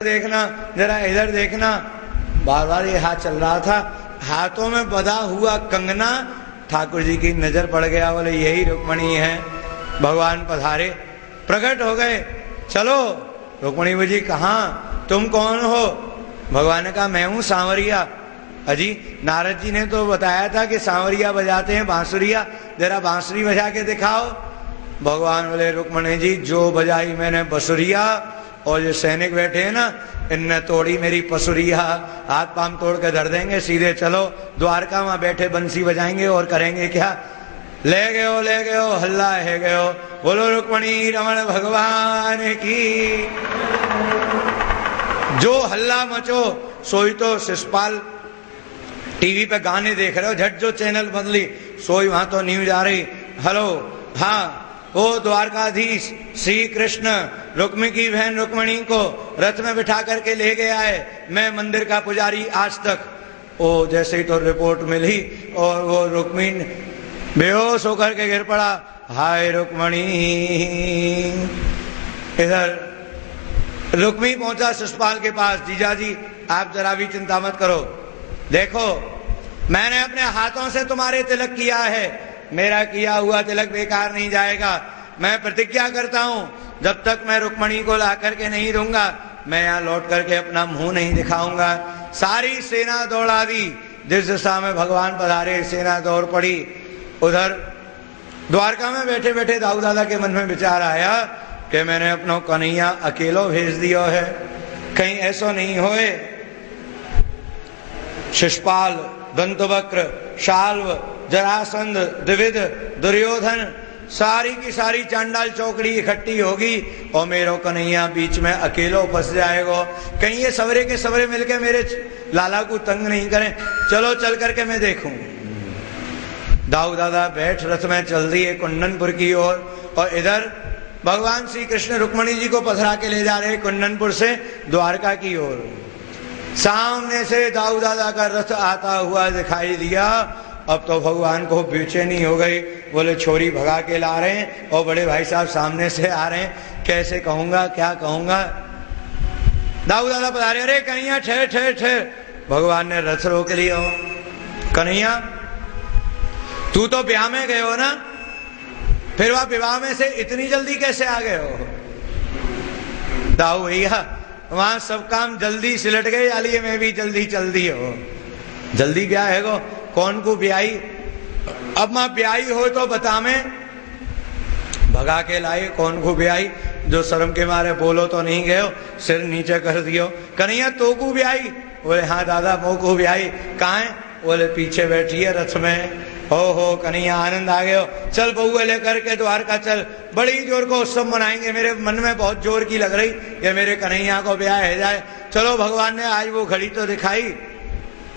देखना, जरा इधर देखना। बार बार ये हाथ चल रहा था, हाथों में बंधा हुआ कंगना ठाकुर जी की नजर पड़ गया। बोले यही रुक्मणी है। भगवान पधारे, प्रकट हो गए। चलो रुक्मणी जी कहाँ, तुम कौन हो? भगवान ने कहा मैं हूं सांवरिया। अजी नारद जी ने तो बताया था कि सांवरिया बजाते हैं बांसुरिया, जरा बांसुरी बजा के दिखाओ। भगवान बोले रुक्मणी जी जो बजाई मैंने बसुरिया, और जो सैनिक बैठे हैं ना इनने तोड़ी मेरी पसुरिया, हाथ पांव तोड़ के धर देंगे। सीधे चलो द्वारका, वहां बैठे बंसी बजाएंगे और करेंगे क्या? ले गयो हल्ला है गयो। बोलो रुक्मणी रमण भगवान की। जो हल्ला मचो सोई तो शिषपाल टीवी पे गाने देख रहे हो, झट जो चैनल बदली सोई वहां तो न्यूज आ रही। हेलो, हाँ वो द्वारकाधीश श्री कृष्ण रुक्मी की बहन रुक्मणी को रथ में बिठा करके ले गया है, मैं मंदिर का पुजारी आज तक। ओ जैसे ही तो रिपोर्ट मिली और वो रुक्मी बेहोश होकर के गिर पड़ा। हाय रुक्मणी। इधर रुक्मी पहुंचा शिषपाल के पास, जीजा जी आप जरा भी चिंता मत करो, देखो मैंने अपने हाथों से तुम्हारे तिलक किया है, मेरा किया हुआ तिलक बेकार नहीं जाएगा। मैं प्रतिज्ञा करता हूं जब तक मैं रुक्मणी को ला करके नहीं दूंगा, मैं यहाँ लौट करके अपना मुंह नहीं दिखाऊंगा। सारी सेना दौड़ा दी, जिस दिशा में भगवान पधारे सेना दौड़ पड़ी। उधर द्वारका में बैठे बैठे दाऊ दादा के मन में विचार आया कि मैंने अपना कन्हैया अकेलो भेज दिया है, कहीं ऐसा नहीं होए शिषपाल, दंतवक्र, शाल्व, जरासंध, द्विविद, दुर्योधन सारी की सारी चांडाल चौकड़ी इकट्ठी होगी और मेरो कन्हैया बीच में अकेलो फंस जाएगा। कहीं ये सवरे के सवरे मिलके मेरे लाला को तंग नहीं करें। चलो चल करके मैं देखूं। दाऊ दादा बैठ रथ में चल दिए कुंदनपुर की ओर, और इधर भगवान श्री कृष्ण रुक्मणी जी को पधरा के ले जा रहे कुंदनपुर से द्वारका की ओर। सामने से दाऊ दादा का रथ आता हुआ दिखाई दिया। अब तो भगवान को बेचैनी हो गई। बोले छोरी भगा के ला रहे हैं और बड़े भाई साहब सामने से आ रहे हैं, कैसे कहूंगा क्या कहूंगा। दाऊ दादा पधारे, अरे कन्हैया ठहर ठहर ठहर। भगवान ने रथ रोक लिया। कन्हैया तू तो ब्याह में गए हो ना, फिर वह विवाह में से इतनी जल्दी कैसे आ गए हो? दाऊ भैया वहां सब काम जल्दी सिलट गए, आलिए मैं भी जल्दी चल दी हो। जल्दी क्या है गो, कौन को ब्याई? अब मां ब्याई हो तो बता, में भगा के लाई कौन को ब्याई? जो शर्म के मारे बोलो तो नहीं गयो, सिर नीचे कर दियो। कन्हैया तो को ब्याई? बोले हाँ दादा मो को ब्याई। कहाँ है? बोले पीछे बैठी है रथ में। हो कन्हैया आनंद आ गयो, चल बहुए लेकर के द्वारका चल, बड़ी जोर को उत्सव मनाएंगे। मेरे मन में बहुत जोर की लग रही कि मेरे कन्हैया को ब्याह है जाए। चलो भगवान ने आज वो घड़ी तो दिखाई,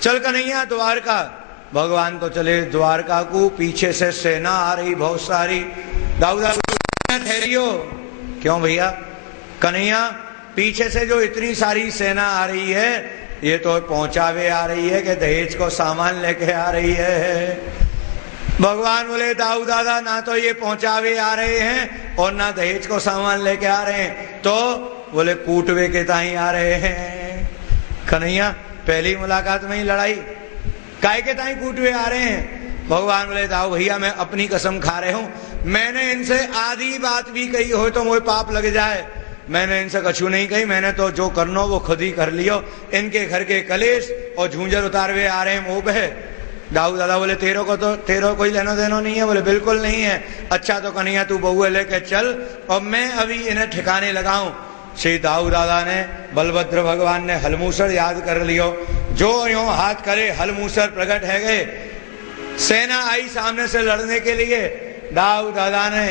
चल कन्हैया द्वारका। भगवान तो चले द्वारका को, पीछे से सेना आ रही बहुत सारी। दाऊदा ठहरियो। क्यों भैया? कन्हैया पीछे से जो इतनी सारी सेना आ रही है, ये तो पहुंचावे आ रही है कि दहेज को सामान लेके आ रही है। भगवान बोले दाऊ दादा ना तो ये पहुंचावे आ रहे हैं और ना दहेज को सामान लेके आ रहे हैं, तो बोले कूटवे के ताई आ रहे हैं। कन्हैया पहली मुलाकात में ही लड़ाई, काय के ताई कूटवे आ रहे हैं? भगवान बोले दाऊ भैया मैं अपनी कसम खा रहे हूं, मैंने इनसे आधी बात भी कही हो तो मुझे पाप लग जाए। मैंने इनसे कछु नहीं कही, मैंने तो जो करनो वो खुद ही कर लियो। इनके घर के कलेश और झूंझर उतारवे आ रहे हैं मुंह पे। दाऊ दादा बोले तेरो कोई लेनो देनो नहीं है? बोले बिल्कुल नहीं है। अच्छा तो कन्हैया तू बहुए लेके चल और मैं अभी इन्हें ठिकाने लगाऊं। श्री दाऊ दादा ने, बलभद्र भगवान ने हलमूसर याद कर लियो, जो यूं हाथ करे हलमूसर प्रकट है गए। सेना आई सामने से लड़ने के लिए। दाऊ दादा ने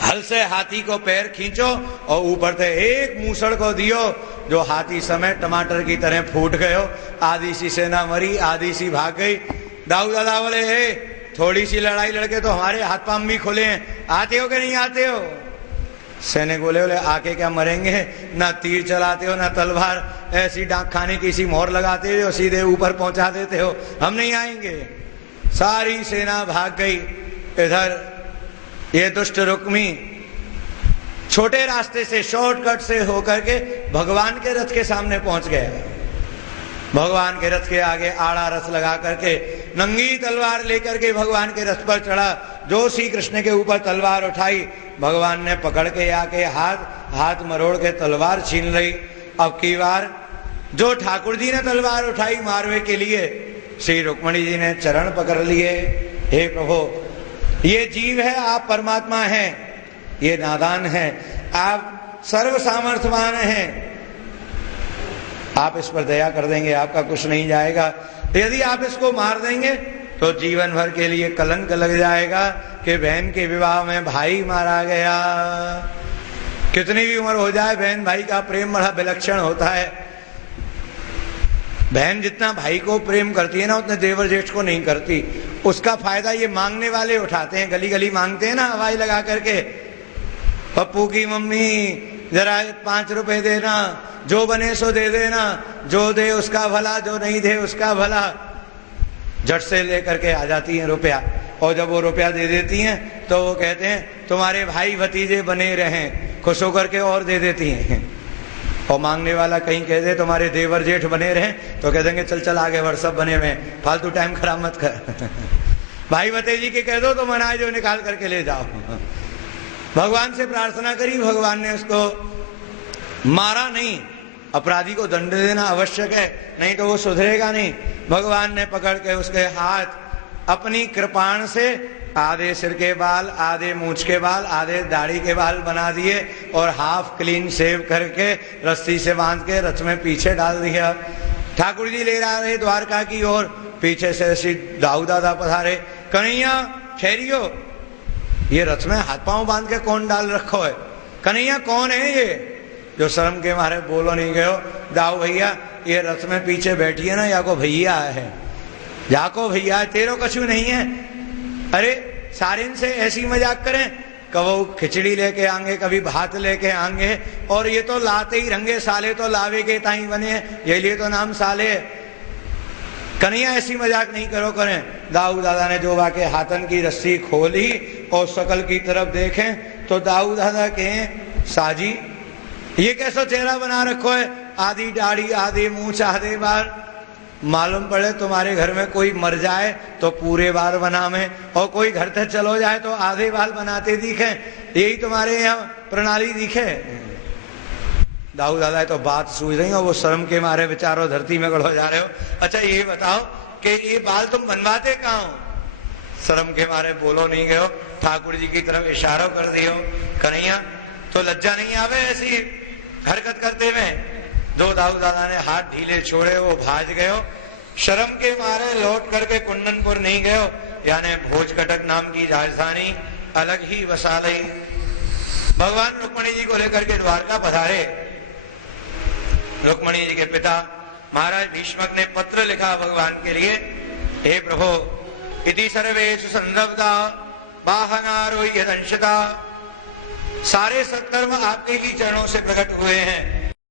हल से हाथी को पैर खींचो और ऊपर से एक मूसड़ को दियो, जो हाथी समेत टमाटर की तरह फूट गयो। आधी सी सेना मरी, आधी सी भाग गई। दाऊ दादा बोले हे थोड़ी सी लड़ाई लड़के तो हमारे हाथ पांव भी खुले हैं, आते हो कि नहीं आते हो? सैनिक बोले आके क्या मरेंगे, ना तीर चलाते हो ना तलवार, ऐसी डाक खाने की सी मोहर लगाते हो सीधे ऊपर पहुंचा देते हो, हम नहीं आएंगे। सारी सेना भाग गई। इधर ये दुष्ट रुक्मी छोटे रास्ते से शॉर्टकट से होकर के भगवान के रथ के सामने पहुंच गया। भगवान के रथ के आगे आड़ा रस लगा करके नंगी तलवार लेकर के भगवान के रथ पर चढ़ा। जो श्री कृष्ण के ऊपर तलवार उठाई, भगवान ने पकड़ के आके हाथ मरोड़ के तलवार छीन ली। अब की बार जो ठाकुर जी ने तलवार उठाई मारवे के लिए, श्री रुक्मणी जी ने चरण पकड़ लिए। हे प्रभु, ये जीव है, आप परमात्मा हैं, ये नादान है, आप सर्व सामर्थ्यवान हैं, आप इस पर दया कर देंगे, आपका कुछ नहीं जाएगा। यदि आप इसको मार देंगे तो जीवन भर के लिए कलंक लग जाएगा कि बहन के विवाह में भाई मारा गया। कितनी भी उम्र हो जाए, बहन भाई का प्रेम बड़ा विलक्षण होता है। बहन जितना भाई को प्रेम करती है ना, उतने देवर जेठ को नहीं करती। उसका फायदा ये मांगने वाले उठाते हैं, गली गली मांगते हैं ना हवाई लगा करके, पप्पू की मम्मी जरा 5 रुपए देना, जो बने सो दे देना, जो दे उसका भला, जो नहीं दे उसका भला। झट से लेकर के आ जाती हैं रुपया, और जब वो रुपया दे देती हैं तो वो कहते हैं तुम्हारे भाई भतीजे बने रहें, खुश होकर के और दे देती हैं। और मांगने वाला कहीं कह दे तुम्हारे देवर जेठ बने रहें, तो कह देंगे चल चल आगे बढ़, सब बने में, फालतू टाइम खराब मत कर। भाई भतीजी के कह दो तो मनाए जो निकाल करके ले जाओ। भगवान से प्रार्थना करी, भगवान ने उसको मारा नहीं। अपराधी को दंड देना आवश्यक है, नहीं तो वो सुधरेगा नहीं। भगवान ने पकड़ के उसके हाथ अपनी कृपाण से आधे सिर के बाल, आधे मूंछ के बाल, आधे दाढ़ी के बाल बना दिए और हाफ क्लीन शेव करके रस्सी से बांध के रथ में पीछे डाल दिया। ठाकुर जी ले रहे द्वारका की ओर, पीछे से श्री दाऊ दादा पधारे। कन्हैया ठहरियो, ये रथ में हाथ पांव बांध के कौन डाल रखो है? कन्हैया कौन है ये? जो शर्म के मारे बोलो नहीं गयो। दाऊ भैया, ये रथ में पीछे बैठी है ना, या को भैया है, जाको भैया, तेरो कछु नहीं है। अरे सारिन से ऐसी मजाक करें, कबो खिचड़ी लेके आएंगे, कभी भात लेके आएंगे, और ये तो लाते ही रंगे, साले तो लावे के ताई बने, ये लिए तो नाम साले। कन्हैया ऐसी मजाक नहीं करो करें। दाऊ दादा ने जो वाके हाथन की रस्सी खोली और शकल की तरफ देखें तो दाऊ दादा कहें साजी ये कैसा चेहरा बना रखो है, आधी दाढ़ी, आधी मूंछ, आधे बाल। मालूम पड़े तुम्हारे घर में कोई मर जाए तो पूरे बाल बनावे, और कोई घर तक चलो जाए तो आधे बाल बनाते दिखे, यही तुम्हारे यहाँ प्रणाली दिखे। दाऊ दादा तो बात सूझ रही हो, वो शर्म के मारे बेचारो धरती में गड़ो जा रहे हो। अच्छा ये बताओ कि ये बाल तुम बनवाते कहाँ हो? शर्म के मारे बोलो नहीं गयो, ठाकुर जी की तरफ इशारा कर दियो। कन्हैया तो लज्जा नहीं आवे ऐसी हरकत करते में? दो दाऊ दादा ने हाथ ढीले छोड़े, वो भाज गयो। शर्म के मारे लौट करके कुंदनपुर नहीं गयो, यानी भोजकटक नाम की राजधानी अलग ही बसा ली। भगवान रुक्मणी जी को लेकर के द्वारका पधारे। रुक्मणी जी के पिता महाराज भीष्मक ने पत्र लिखा भगवान के लिए, हे प्रभु इति सर्वेषु संरब्धा वाहनारोह्य दंशता, सारे सत्कर्म आपके ही चरणों से प्रकट हुए हैं।